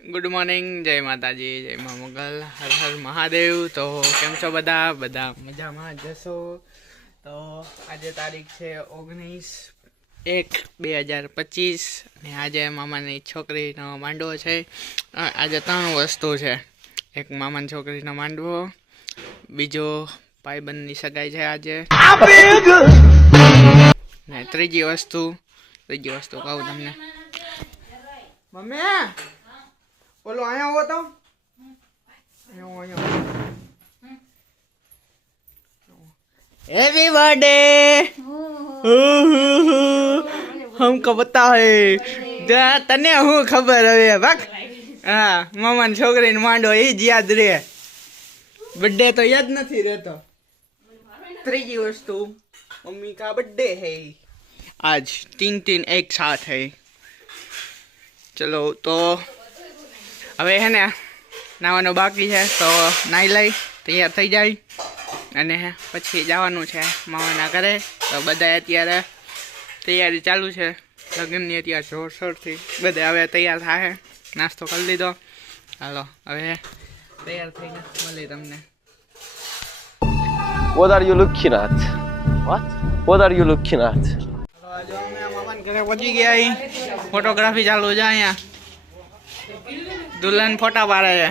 Good morning, जय माताजी, जय माँ मोगल, हर हर महादेव। तो केम छो बधा बधा मजा में जशो। तो आज तारीख है 19/1/2025 ने आज मामा छोकरी मांडवो है। आज 3 वस्तु है, एक मामा छोकरी मांडवो, बीजो भाईबंध सगाई है आज, ने त्रीजी वस्तु कहूँ तमने। मम्मी बोलो आया हो तो हैप्पी बर्थडे हमको पता है तने हूँ खबर है बक। हाँ मामा छोकरी ने मांडो ये याद रहे, बर्थडे तो याद नहीं रहता। त्रीजी वस्तु मम्मी का बर्थडे है आज, 3 एक साथ है। चलो तो હવે હે ને નાવાનું બાકી છે, તો નાઈ લઈ તૈયાર થઈ જાય અને પછી જવાનું છે મામાના ઘરે। તો બધા અત્યારે તૈયારી ચાલુ છે લગ્નની, અત્યારે જોરશોરથી બધા હવે તૈયાર થાય, નાસ્તો કરી લીધો। હાલો હવે તૈયાર થઈને મળી તમને। What are you looking at? What are you looking at? જો અમે મામાના ઘરે પહોંચી ગયા, ફોટોગ્રાફી ચાલુ છે અહીંયા, दुल्हन फोटा पाड़े है।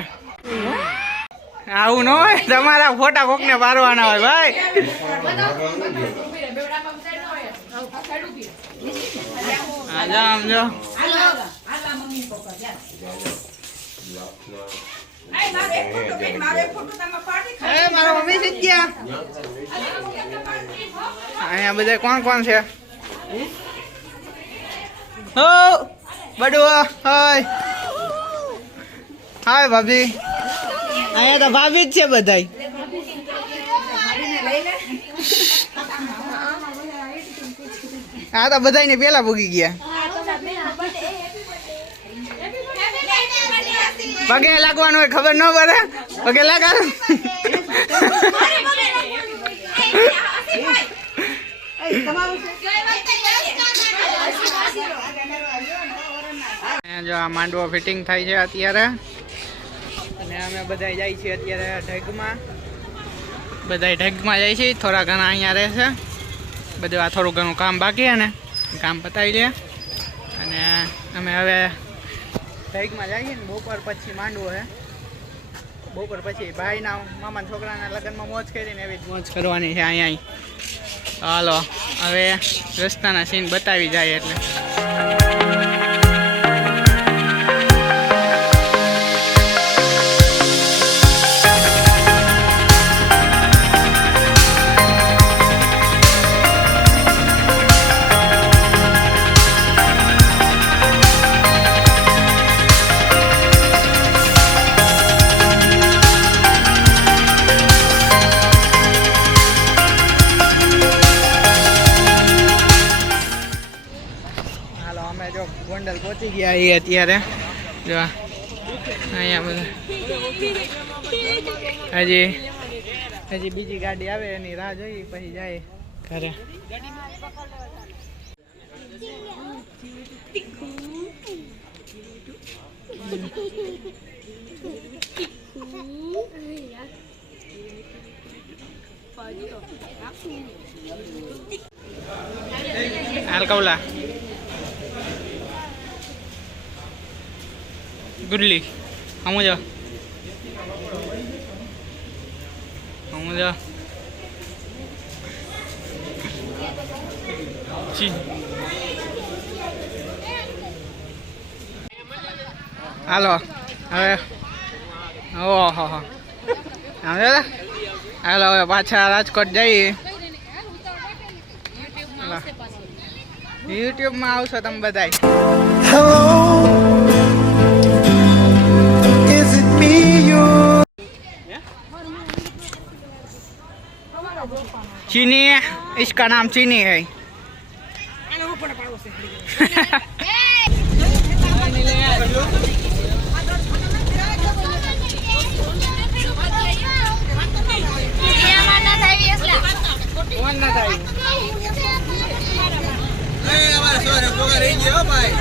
आऊ न होय तमारा फोटा कोकने पाड़वाना होय भाई। आजा समझो अरे मारो मम्मी सीख गया। अहिया बधाय कोण छे? हो बडुआ हाय हाय भाभी। अहिया तो भाभी ज छे बधाय। हाँ तो बधाई ने पेला भूगी गया। पगे लागवानो खबर न पड़े, पगे लगा जो आ मांडવો ફિટિંગ થાય છે અત્યારે, અને અમે બધા જાય છે અત્યારે ઢગમાં, બધા ઢગમાં જાય છે, થોડા ઘણા અહીંયા રહેશે, બધું આ થોડું ઘણું કામ બાકી છે ને કામ પતાવી લે, અને અમે હવે ઢગમાં જઈએ ને બપોર પછી માંડવો છે, બપોર પછી ભાઈના મામાના છોકરાના લગ્નમાં મોજ કરીને એવી જ મોજ કરવાની છે અહીંયા। હાલો હવે રસ્તાના સીન બતાવી જાય એટલે ગોંડલ પહોંચી ગયા એ અત્યારે। જો અહીંયા બધા હજી બીજી ગાડી આવે એની રાહ જોઈ પછી જાય ઘરે। હાલ કૌલા गुडली हम जा हालो हवे ओहो हालो हवे पाछा राजकोट जाइए। यूट्यूब में आवशो तमे बधाय। चीनी, इसका नाम चीनी है।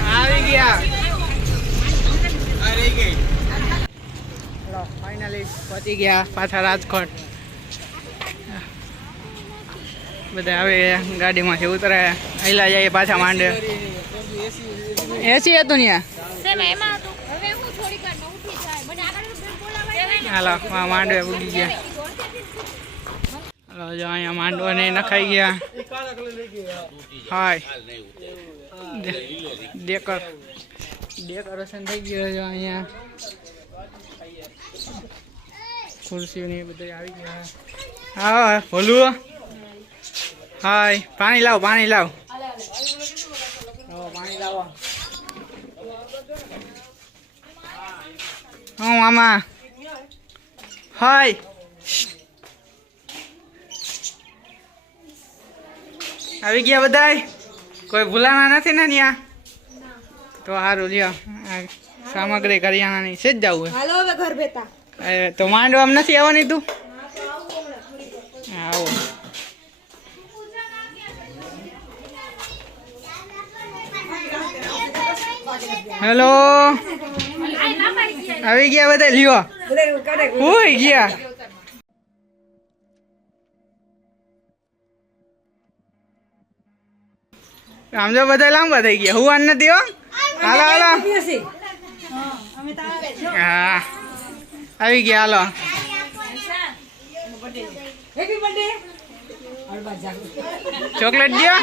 आ गया ફાઇનલી પહોંચી ગયા પાછા રાજકોટ. બધા આવે ગાડીમાંથી ઉતરે આયલા જાય પાછા માંડે. એસી હતું ત્યાં. હાલો માંડવે ઉગી ગયા. હાલો જો અહીંયા માંડવાને નખાઈ ગયા. હાય ડેકોરેશન થઈ ગયું છે અહીંયા. ખુરશીઓ ને બધા આવી ગયા. હા બોલું. હાય પાણી લાવ પાણી લાવ. પાણી લાવો. હું આમાં હાય આવી ગયા બધાય. કોઈ ભૂલાના નથી ને ત્યાં? તો સારું લ્યો સામગ્રી કરિયાણાની છે જ જવું. હાલો હવે ઘર બેઠા. તો માંડવામાં નથી આવવાની તું? આવો. હેલો આવી ગયા બધા લ્યો. હોય ગયા. આમ જો બધા લાંબા થઈ ગયા. હું આન નથી હો. હાલો હાલો. હા આવી ગયા હાલો. ચોકલેટ દો.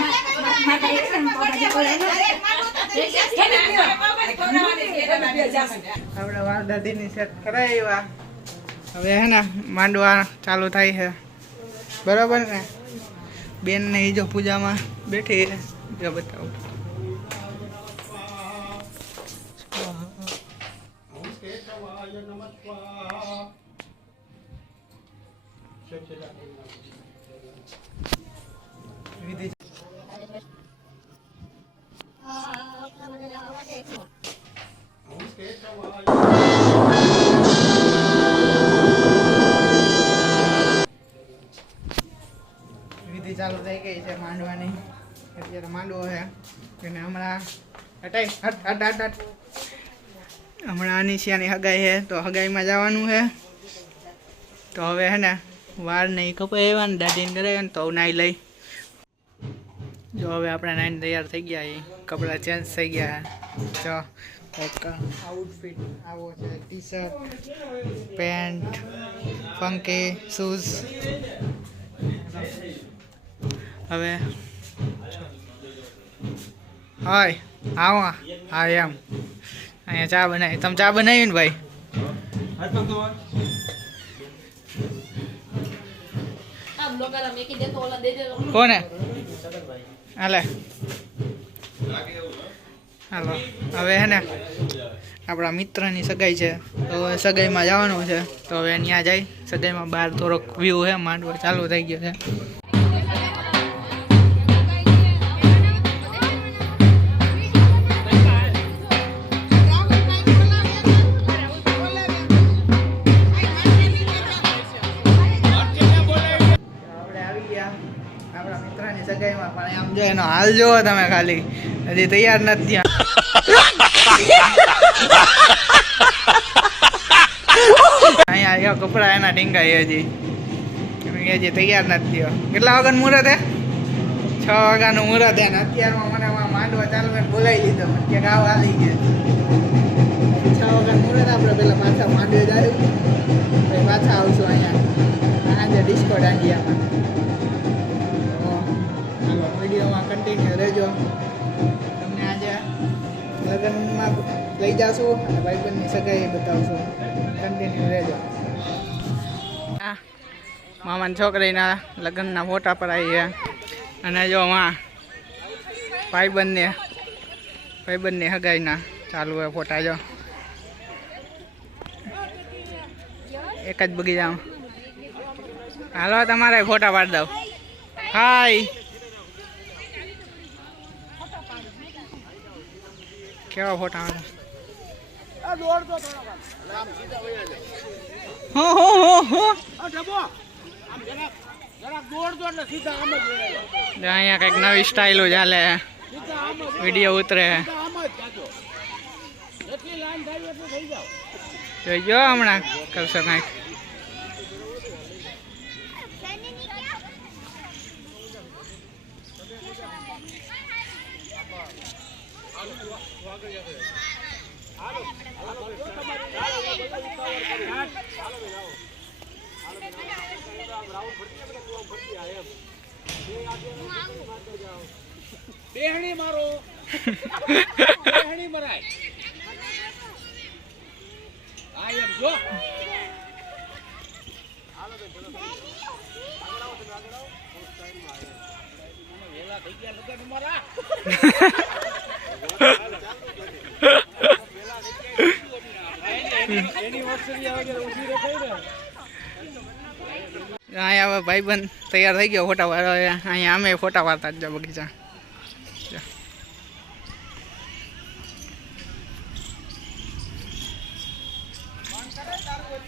આપણે વાર દાદીની સેટ કરાવ્યા. હવે હે ને માંડવા ચાલુ થાય છે બરાબર ને. બેન ને જો પૂજામાં બેઠી છે. જો બતાવું. વિધિ ચાલુ થઈ ગઈ છે માંડવાની. અત્યારે માંડવો છે અને હમણાં હટાઈ હટ હટ હટ હટ. હમણાં અનિશિયાની હગાઈ છે તો હગાઈમાં જવાનું છે. તો હવે હે ને વાર નહીં કપાય એવા ને દાદીને કરાવ્યા ને તો નાઈ લઈ. જો હવે આપણે નાઈને તૈયાર થઈ ગયા. એ કપડાં ચેન્જ થઈ ગયા. જો આઉટફિટ આવો છે. T shirt pant funky shoes. હવે હાય આવો. હા એમ અહીંયા ચા બનાવી. તમે ચા બનાવી ને ભાઈ? કોને હાલે હાલો. હવે હે ને આપણા મિત્રની સગાઈ છે તો સગાઈમાં જવાનું છે. તો હવે ત્યાં જાય સગાઈમાં. બહાર થોડોક વ્યૂ છે માંડવો ચાલુ થઈ ગયો છે. સગાઈમાં પણ આમ જો એનો હાલ જોવો તમે ખાલી. હજી તૈયાર નથી થયા. અહીંયા કપડા એના ટીંગાઈ હજી તૈયાર નથી થયો. કેટલા વાગ્યાનું મુહૂર્ત હે? 6 વાગ્યાનું મુહૂર્ત હે ને અત્યારમાં મને માંડવા ચાલુ બોલાવી લીધો. કે ગાવ હાલી ગયા. 6 વાગ્યાનું મુહૂર્ત. આપણે પેલા પાછા માંડવે જાય પછી પાછા આવશું અહીંયા સાંજે ડિસ્કો દાંડિયામાં. વિડીયોમાં કન્ટિન્યુ રહેજો. તમને આજે લગ્નમાં લઈ જાશું અને ભાઈબંધની સગાઈ બતાવશું. કન્ટિન્યુ રહેજો. મામાની છોકરીના લગ્નના ફોટા પડાવીએ. અને જો માં ભાઈબંધની હગાઈના ચાલુ હોય ફોટા. જો એક જ બગીચામાં. હાલો તમારે ફોટા પાડી દઉં. હાય કેવા ફોટા આવે? અહીંયા કઈક નવી સ્ટાઇલો ચાલે. વિડીયો ઉતરે. જોઈજો હમણાં કરશો કાંઈક. બેહણી મારો બેહણી મરાય આ એમ જો વેલા થઈ ગયા લગન મારા એની વર્ષી આવે ઉભી રહે ને અહીંયા હવે ભાઈબંધ તૈયાર થઈ ગયો ફોટા વાળો. અહીંયા અમે ફોટા વાળતા જ બગીચા.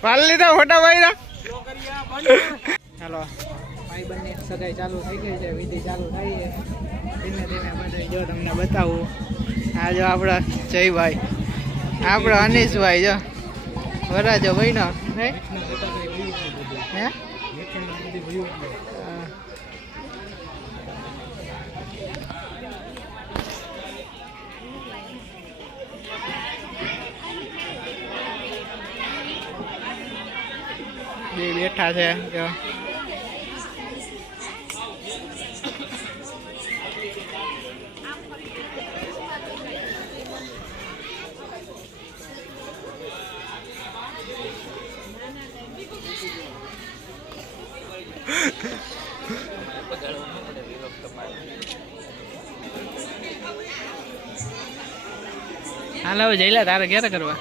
પાલ લીધા ફોટા વાળ્યા. ચાલો ભાઈબંધની સગાઈ ચાલુ થઈ ગઈ છે, વિધિ ચાલુ થઈ છે. ધીમે ધીમે બધા જો તમને બતાવું. આ જો આપણા જયભાઈ, આપણો અનીશભાઈ જો વરાજો ભાઈ નો હે બે બેઠા છે જો. હાલો જઈલા તારે ક્યારે કરવા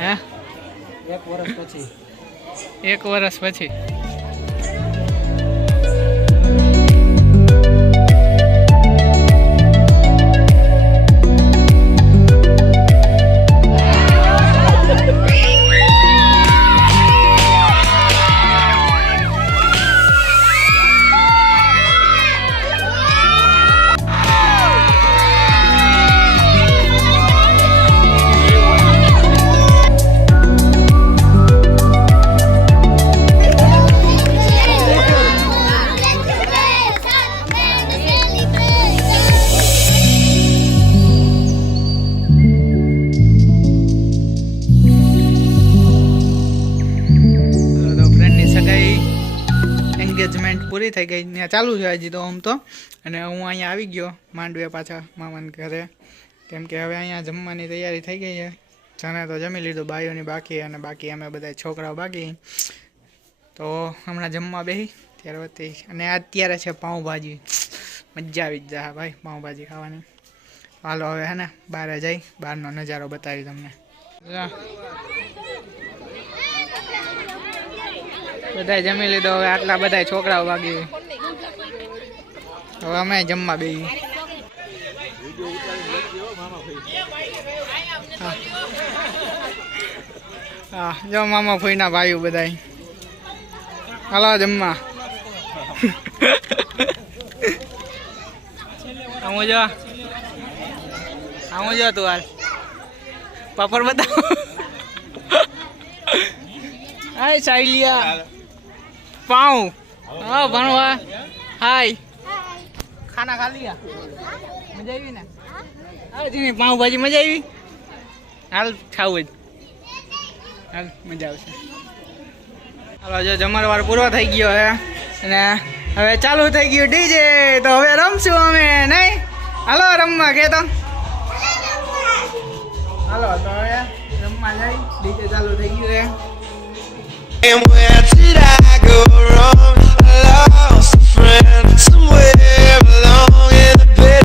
હે? 1 વર્ષ પછી. 1 વર્ષ પછી. એન્ગેજમેન્ટ પૂરી થઈ ગઈ, ત્યાં ચાલુ છે હજી તો આમ તો. અને હું અહીંયા આવી ગયો માંડવે પાછા મામાના ઘરે, કેમ કે હવે અહીંયા જમવાની તૈયારી થઈ ગઈ છે. જણે તો જમી લીધું, બાઈઓની બાકી, અને બાકી અમે બધા છોકરાઓ બાકી. તો હમણાં જમવા બેસી ત્યારે વતી. અને અત્યારે છે પાઉંભાજી, મજા આવી જ જાય ભાઈ પાઉંભાજી ખાવાની. હાલો હવે હે ને બહાર જઈ બહારનો નજારો બતાવી તમને. બધા જમી લીધો, હવે આટલા બધા છોકરાઓ વાગી. હવે અમે જમવા બેસી. હા જો મામા ફોઈના ભાઈઓ બધા. હાલો જમવા. આવું જો તું હાલ પાપડ બતાવ. હાય સાયલિયા પાઉં. હા ભણવા. હાય ખાના ખા લિયા. મજા આવી ને? હા જીની પાઉંભાજી મજા આવી. હાલ ખાવું જ હાલ, મજા આવશે. હાલો જો જમણવાર પૂરો થઈ ગયો હે અને હવે ચાલુ થઈ ગયું ડીજે. તો હવે રમશું અમે નહીં? હાલો રમવા કે તો હાલો. તો હવે રમવા જાય, ડીજે ચાલુ થઈ ગયું હે. And where did I go wrong? I lost a friend somewhere along in the bed.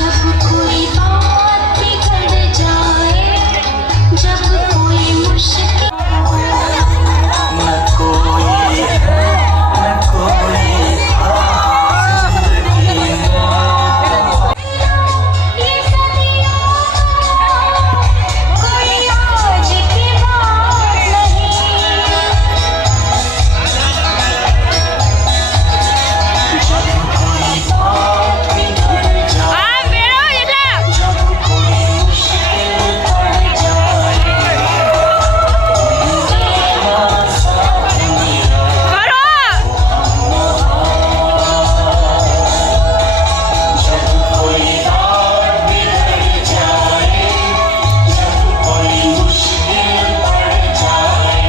जब कोई बात बिगड़ जाए, जब कोई मुश्किल ये सदियों कोई आज की बात नहीं। जब कोई बात बिगड़ जाए, जब कोई मुश्किल पड़ जाए, जब कोई बात बिगड़ जाए, जब कोई मुश्किल पड़ जाए,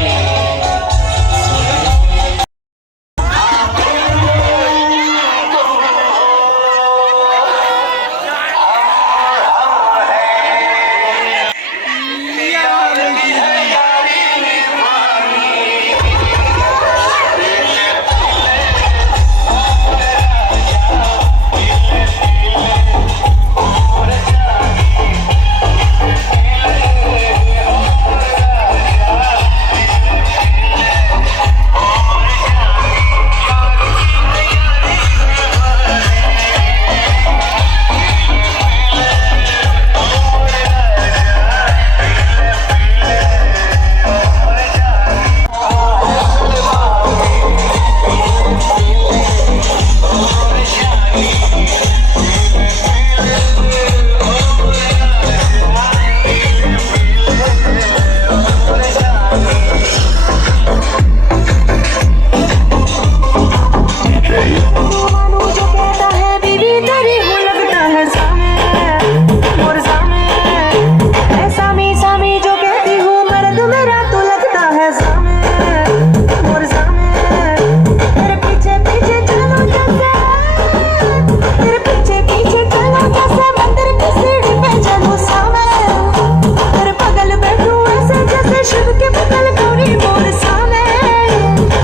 मानो जो कहता है बीबी तेरी हूँ लगता है सामे मोर सामे, ऐसा मी सामी जो कहती हूँ मर्द मेरा तो लगता है सामे मोर सामे। तेरे पीछे पीछे चलो जैसे, तेरे पीछे पीछे चलो जैसे मंदिर की सीढ़ी पे चलो सामे, तेरे बगल बैठूं ऐसे जैसे शिव के बगल गौरी मोर सामे।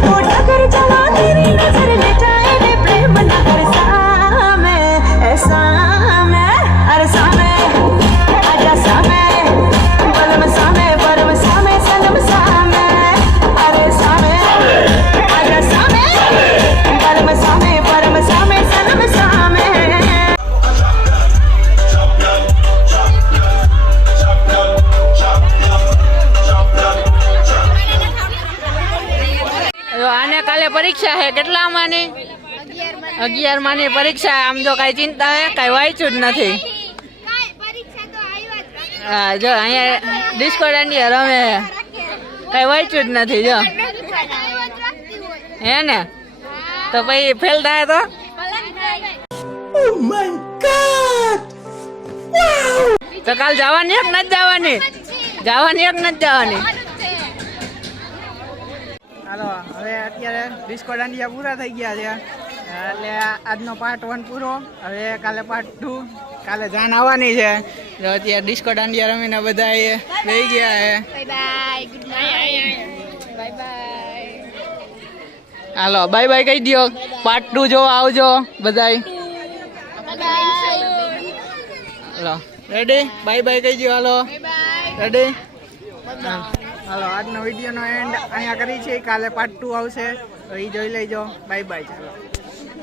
वो डगर चला तेरी नजर ले जाए रे प्रेम नगर सामे, ऐसा मैं अरे सामे आजा सामे, बलम सामे परम सामे सनम सामे, अरे सामे आजा सामे, बलम सामे परम सामे सनम सामे। આને કાલે પરીક્ષા છે કેટલા માની 11 માની પરીક્ષા. આમ જો કઈ ચિંતા હે કઈ વાંચ્યું જ નથી. હા જો અહીંયા ડિસ્કો દાંડિયા રમે કઈ વાંચ્યું જ નથી જો હે ને, તો પછી ફેલ થાય તો તો કાલ જવાની એક નથી જવાની, જવાની એક નથી જવાની. હાલો હવે અત્યારે ડિસ્કો દાંડિયા પૂરા થઈ ગયા છે એટલે આજનો પાર્ટ 1 પૂરો. હવે કાલે પાર્ટ 2, કાલે જાન આવવાની છે. જો અત્યારે ડિસ્કો દાંડિયા રમીને બધા બેસી ગયા છે. હાલો બાય બાય કહી દો, પાર્ટ 2 જોવા આવજો બધાય. હાલો રેડી, બાય બાય કહી દો. હાલો રેડી, હાલો આજનો વિડીયોનો એન્ડ અહીંયા કરી છે. કાલે પાર્ટ 2 આવશે તો એ જોઈ લેજો. Bye bye. ચાલો.